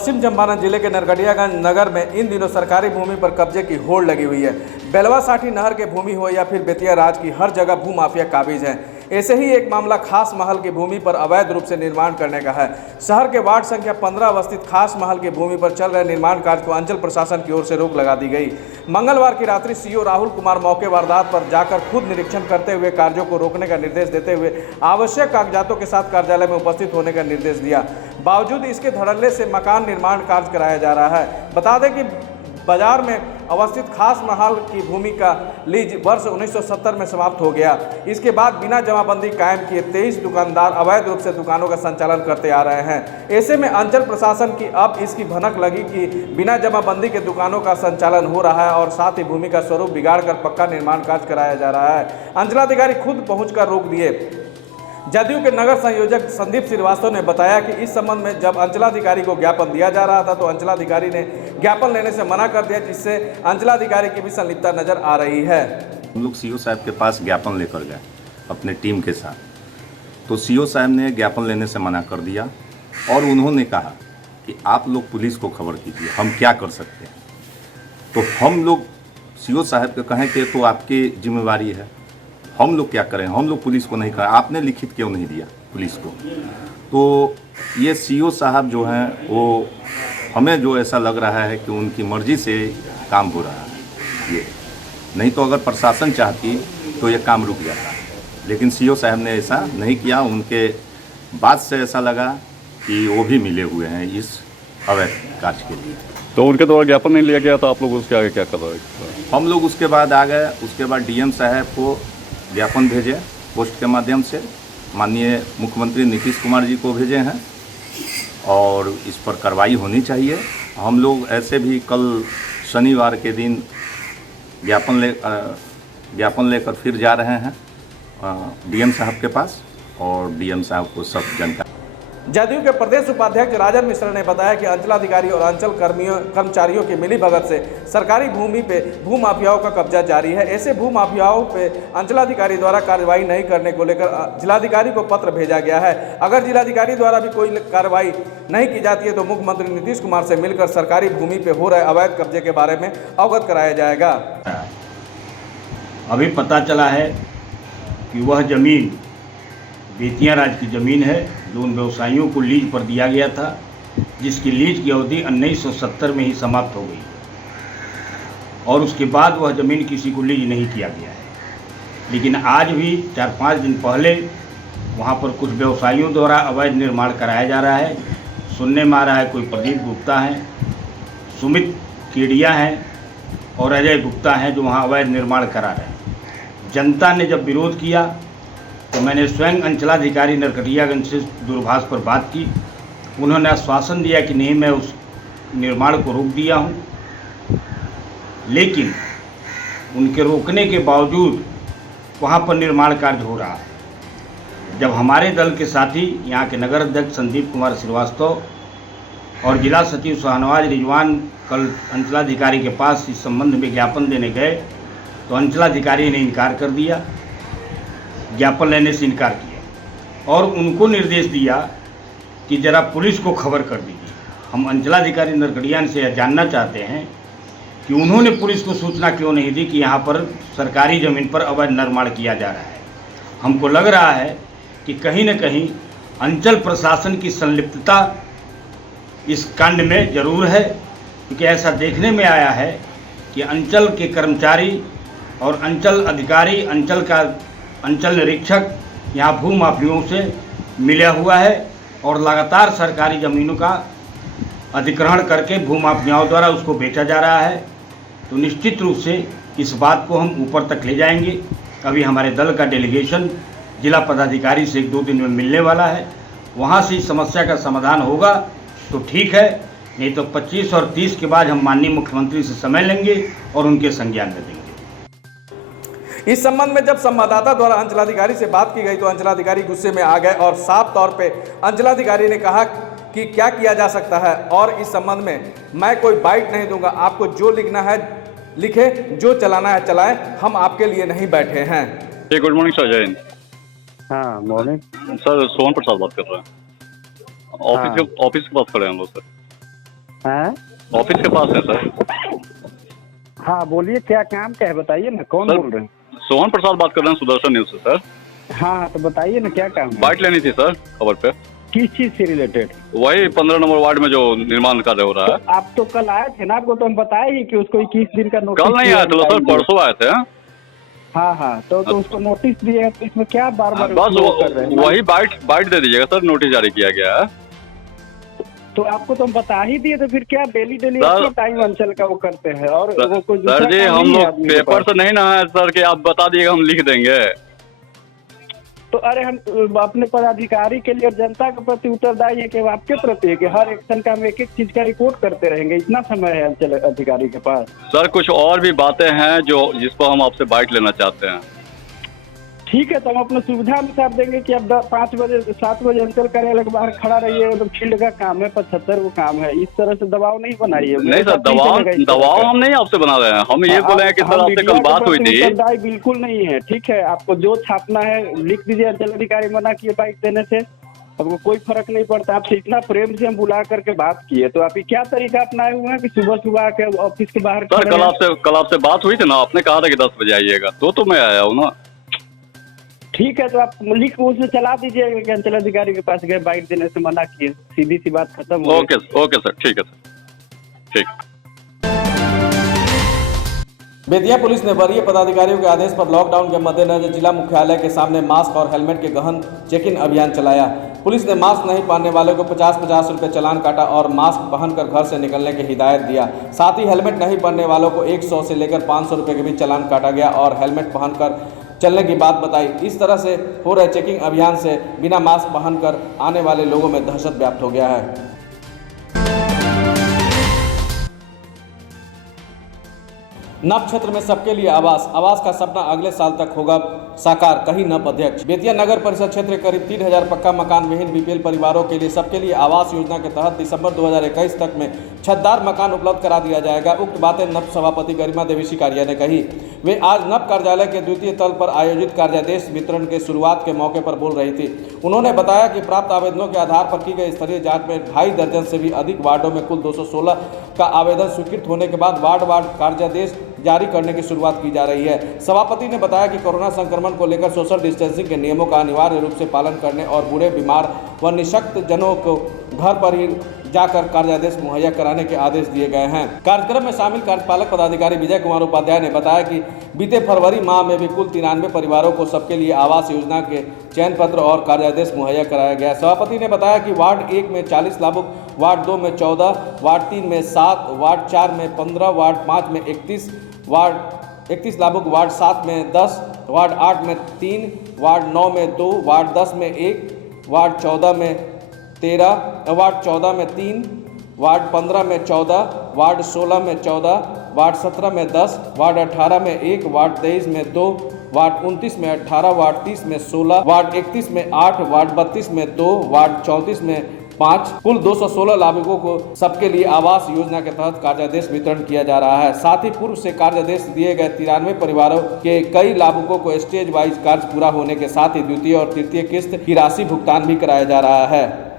पश्चिम चंपारण जिले के नरकटियागंज नगर में इन दिनों सरकारी भूमि पर कब्जे की होड़ लगी हुई है। बेलवा साठी नहर के भूमि हो या फिर बेतिया राज की, हर जगह भूमाफिया काबिज हैं। ऐसे ही एक मामला खास महल की भूमि पर अवैध रूप से निर्माण करने का है। शहर के वार्ड संख्या 15 अवस्थित खास महल की भूमि पर चल रहे निर्माण कार्य को अंचल प्रशासन की ओर से रोक लगा दी गई। मंगलवार की रात्रि सीओ राहुल कुमार मौके वारदात पर जाकर खुद निरीक्षण करते हुए कार्यों को रोकने का निर्देश देते हुए आवश्यक कागजातों के साथ कार्यालय में उपस्थित होने का निर्देश दिया। बावजूद इसके धड़ल्ले से मकान निर्माण कार्य कराया जा रहा है। बता दें कि बाजार में अवस्थित खास महल की भूमि का लीज वर्ष 1970 में समाप्त हो गया। इसके बाद बिना जमाबंदी कायम किए 23 दुकानदार अवैध रूप से दुकानों का संचालन करते आ रहे हैं। ऐसे में अंचल प्रशासन की अब इसकी भनक लगी कि बिना जमाबंदी के दुकानों का संचालन हो रहा है और साथ ही भूमि का स्वरूप बिगाड़कर पक्का निर्माण कार्य कराया जा रहा है। अंचलाधिकारी खुद पहुंचकर रोक दिए। जदयू के नगर संयोजक संदीप श्रीवास्तव ने बताया कि इस संबंध में जब अंचलाधिकारी को ज्ञापन दिया जा रहा था तो अंचलाधिकारी ने ज्ञापन लेने से मना कर दिया, जिससे अंचलाधिकारी की भी संलिप्तता नजर आ रही है। हम लोग सीओ साहब के पास ज्ञापन लेकर गए अपने टीम के साथ, तो सीओ साहब ने ज्ञापन लेने से मना कर दिया और उन्होंने कहा कि आप लोग पुलिस को खबर कीजिए, हम क्या कर सकते हैं। तो हम लोग सीओ साहब को कहें कि तो आपकी जिम्मेवारी है, हम लोग क्या करें, हम लोग पुलिस को नहीं करें, आपने लिखित क्यों नहीं दिया पुलिस को। तो ये सीओ साहब जो हैं वो हमें जो ऐसा लग रहा है कि उनकी मर्जी से काम हो रहा है ये, नहीं तो अगर प्रशासन चाहती तो ये काम रुक जाता, लेकिन सीओ साहब ने ऐसा नहीं किया। उनके बात से ऐसा लगा कि वो भी मिले हुए हैं इस अवैध कार्य के लिए। तो उनके द्वारा ज्ञापन नहीं लिया गया तो आप लोग उसके आगे क्या कर रहे हैं? हम लोग उसके बाद आ गए, उसके बाद डीएम साहब को ज्ञापन भेजे पोस्ट के माध्यम से, माननीय मुख्यमंत्री नीतीश कुमार जी को भेजे हैं और इस पर कार्रवाई होनी चाहिए। हम लोग ऐसे भी कल शनिवार के दिन ज्ञापन लेकर फिर जा रहे हैं डीएम साहब के पास और डीएम साहब को सब जानकारी। जदयू के प्रदेश उपाध्यक्ष राजन मिश्रा ने बताया कि अंचलाधिकारी और अंचल कर्मचारियों की मिलीभगत से सरकारी भूमि पे भूमाफियाओं का कब्जा जारी है। ऐसे भूमाफियाओं पे अंचलाधिकारी द्वारा कार्रवाई नहीं करने को लेकर जिलाधिकारी को पत्र भेजा गया है। अगर जिलाधिकारी द्वारा भी कोई कार्रवाई नहीं की जाती है तो मुख्यमंत्री नीतीश कुमार से मिलकर सरकारी भूमि पे हो रहे अवैध कब्जे के बारे में अवगत कराया जाएगा। अभी पता चला है कि वह जमीन बेतिया राज की ज़मीन है जो उन व्यवसायियों को लीज पर दिया गया था, जिसकी लीज की अवधि 1970 में ही समाप्त हो गई और उसके बाद वह ज़मीन किसी को लीज नहीं किया गया है। लेकिन आज भी 4-5 दिन पहले वहाँ पर कुछ व्यवसायियों द्वारा अवैध निर्माण कराया जा रहा है। सुनने में आ रहा है कोई प्रदीप गुप्ता हैं, सुमित केडिया हैं और अजय गुप्ता हैं जो वहाँ अवैध निर्माण करा रहे हैं। जनता ने जब विरोध किया तो मैंने स्वयं अंचलाधिकारी नरकटियागंज से दूरभाष पर बात की। उन्होंने आश्वासन दिया कि नहीं, मैं उस निर्माण को रोक दिया हूं, लेकिन उनके रोकने के बावजूद वहां पर निर्माण कार्य हो रहा है। जब हमारे दल के साथी यहां के नगर अध्यक्ष संदीप कुमार श्रीवास्तव और जिला सचिव शाहनवाज रिजवान कल अंचलाधिकारी के पास इस संबंध में ज्ञापन देने गए तो अंचलाधिकारी ने इनकार कर दिया, ज्ञापन लेने से इनकार किया और उनको निर्देश दिया कि जरा पुलिस को खबर कर दीजिए। हम अंचलाधिकारी नरकटियागंज से यह जानना चाहते हैं कि उन्होंने पुलिस को सूचना क्यों नहीं दी कि यहाँ पर सरकारी ज़मीन पर अवैध निर्माण किया जा रहा है। हमको लग रहा है कि कहीं न कहीं अंचल प्रशासन की संलिप्तता इस कांड में ज़रूर है, क्योंकि ऐसा देखने में आया है कि अंचल के कर्मचारी और अंचल अधिकारी, अंचल निरीक्षक यहाँ भूमाफियों से मिला हुआ है और लगातार सरकारी ज़मीनों का अधिग्रहण करके भूमाफियाओं द्वारा उसको बेचा जा रहा है। तो निश्चित रूप से इस बात को हम ऊपर तक ले जाएंगे। अभी हमारे दल का डेलीगेशन जिला पदाधिकारी से 1-2 दिन में मिलने वाला है, वहाँ से इस समस्या का समाधान होगा तो ठीक है, नहीं तो 25 और 30 के बाद हम माननीय मुख्यमंत्री से समय लेंगे और उनके संज्ञान में देंगे। इस संबंध में जब संवाददाता द्वारा अंचलाधिकारी से बात की गई तो अंचलाधिकारी गुस्से में आ गए और साफ तौर पे अंचलाधिकारी ने कहा कि क्या किया जा सकता है और इस संबंध में मैं कोई बाइट नहीं दूंगा, आपको जो लिखना है लिखे, जो चलाना है चलाएं, हम आपके लिए नहीं बैठे हैं। गुड मॉर्निंग सर, जय हिंद। हाँ मॉर्निंग सर सोहन प्रसाद बात कर रहे हैं, ऑफिस के पास खड़े हैं हम लोग सर। हाँ ऑफिस के पास है सर। हाँ बोलिए, क्या काम क्या है बताइए ना, कौन सर, बोल रहे हैं? सोहन प्रसाद बात कर रहे हैं सुदर्शन न्यूज से सर। हाँ तो बताइए ना क्या काम है? बाइट लेनी थी सर खबर पे। किस चीज से रिलेटेड? वही 15 नंबर वार्ड में जो निर्माण कार्य हो रहा है। तो आप तो कल आए थे ना, आपको तो हम बताए ही कि उसको 21 दिन का नोटिस। कल नहीं आए थे सर, परसों आए थे। हाँ हाँ तो उसको नोटिस दिए हैं, तो इसमें क्या बार बार बस कर रहे हैं? वही बाइट दे दीजिएगा सर, नोटिस जारी किया गया है। तो आपको तो हम बता ही दिए, तो फिर क्या डेली सर, टाइम अंचल का वो करते हैं? और वो कुछ दूसरा सर जी, काम हम नहीं है लोग आदमी के पेपर पास। से नहीं ना है सर कि आप बता दिएगा हम लिख देंगे। तो अरे हम अपने पदाधिकारी के लिए और जनता के प्रति उत्तरदायी है कि आपके प्रति है कि हर एक्शन का हम एक एक चीज का रिपोर्ट करते रहेंगे। इतना समय है अंचल अधिकारी के पास? सर कुछ और भी बातें हैं जो जिसको हम आपसे बाइट लेना चाहते हैं। ठीक है, तो हम अपनी सुविधा अनुसार देंगे कि अब 5 बजे 7 बजे अंचल कार्यालय के बाहर खड़ा रहिए। मतलब फील्ड का काम है, 75 को काम है, इस तरह से दबाव नहीं बनाइए। नहीं सर, दबाव हम नहीं आपसे बना रहे हैं। हम ये बोले हैं कि सर आपसे कल बात हुई थी। उत्तरदायी बिल्कुल नहीं है। ठीक है, आपको जो छापना है लिख दीजिए। अंचल अधिकारी मना किए बाइक देने से, आपको कोई फर्क नहीं पड़ता। आपसे इतना प्रेम से हम बुला करके बात किए, तो आप क्या तरीका अपनाए हुए हैं कि सुबह सुबह आके ऑफिस के बाहर? सर कल आपसे बात हुई थी ना, आपने कहा था कि 10 बजे आइएगा, तो मैं आया हूँ ना। ठीक है, तो आप लिख उसमें चला दीजिएगा कि अंचल अधिकारी के पास गए, बाइट देने से मना किए। सीधी सी बात खत्म हो गई। ओके सर, ठीक है सर, ठीक। बेतिया पुलिस ने वरीय पदाधिकारियों के आदेश पर लॉकडाउन के मद्देनजर जिला मुख्यालय के सामने मास्क और हेलमेट के गहन चेकिंग अभियान चलाया। पुलिस ने मास्क नहीं पहनने वालों को 50-50 रुपये चालान काटा और मास्क पहनकर घर से निकलने की हिदायत दिया। साथ ही हेलमेट नहीं पहनने वालों को 100 से लेकर 500 रुपये के बीच चालान काटा गया और हेलमेट पहनकर चलने की बात बताई। इस तरह से हो रहे चेकिंग अभियान से बिना मास्क पहनकर आने वाले लोगों में दहशत व्याप्त हो गया है। नव क्षेत्र में सबके लिए आवास का सपना अगले साल तक होगा साकार, कही नप अध्यक्ष। बेतिया नगर परिषद क्षेत्र के करीब 3000 पक्का मकान विहीन बीपीएल परिवारों के लिए सबके लिए आवास योजना के तहत दिसंबर 2021 तक में छतदार मकान उपलब्ध करा दिया जाएगा। उक्त बातें नप सभापति गरिमा देवी शिकारिया ने कही। वे आज नप कार्यालय के द्वितीय तल पर आयोजित कार्यादेश वितरण के शुरुआत के मौके पर बोल रही थी। उन्होंने बताया कि प्राप्त आवेदनों के आधार पर की गई स्तरीय जाँच में 2.5 दर्जन से भी अधिक वार्डों में कुल 216 का आवेदन स्वीकृत होने के बाद वार्ड कार्यादेश जारी करने की शुरुआत की जा रही है। सभापति ने बताया कि कोरोना संक्रमण को लेकर सोशल डिस्टेंसिंग के नियमों का अनिवार्य रूप से पालन करने और बूढ़े, बीमार व निःशक्त जनों को घर पर ही जाकर कार्यादेश मुहैया कराने के आदेश दिए गए हैं। कार्यक्रम में शामिल कार्यपालक पदाधिकारी विजय कुमार उपाध्याय ने बताया कि बीते फरवरी माह में भी कुल 93 परिवारों को सबके लिए आवास योजना के चयन पत्र और कार्यादेश मुहैया कराया गया। सभापति ने बताया कि वार्ड 1 में 40 लाभुक, वार्ड 2 में 14, वार्ड 3 में 7, वार्ड 4 में 15, वार्ड 5 में 31, वार्ड 31 लाभुक, वार्ड 7 में 10, वार्ड 8 में 3, वार्ड 9 में 2, वार्ड 10 में 1, वार्ड 14 में 13, वार्ड 14 में 3, वार्ड 15 में 14, वार्ड 16 में 14, वार्ड 17 में 10, वार्ड 18 में 1, वार्ड 23 में 2, वार्ड 29 में 18, वार्ड 30 में 16, वार्ड 31 में 8, वार्ड 32 में 2, वार्ड 34 में 5, कुल 216 लाभुकों को सबके लिए आवास योजना के तहत कार्यादेश वितरण किया जा रहा है। साथ ही पूर्व से कार्यादेश दिए गए 93 परिवारों के कई लाभुकों को स्टेज वाइज कार्य पूरा होने के साथ ही द्वितीय और तृतीय किस्त की राशि भुगतान भी कराया जा रहा है।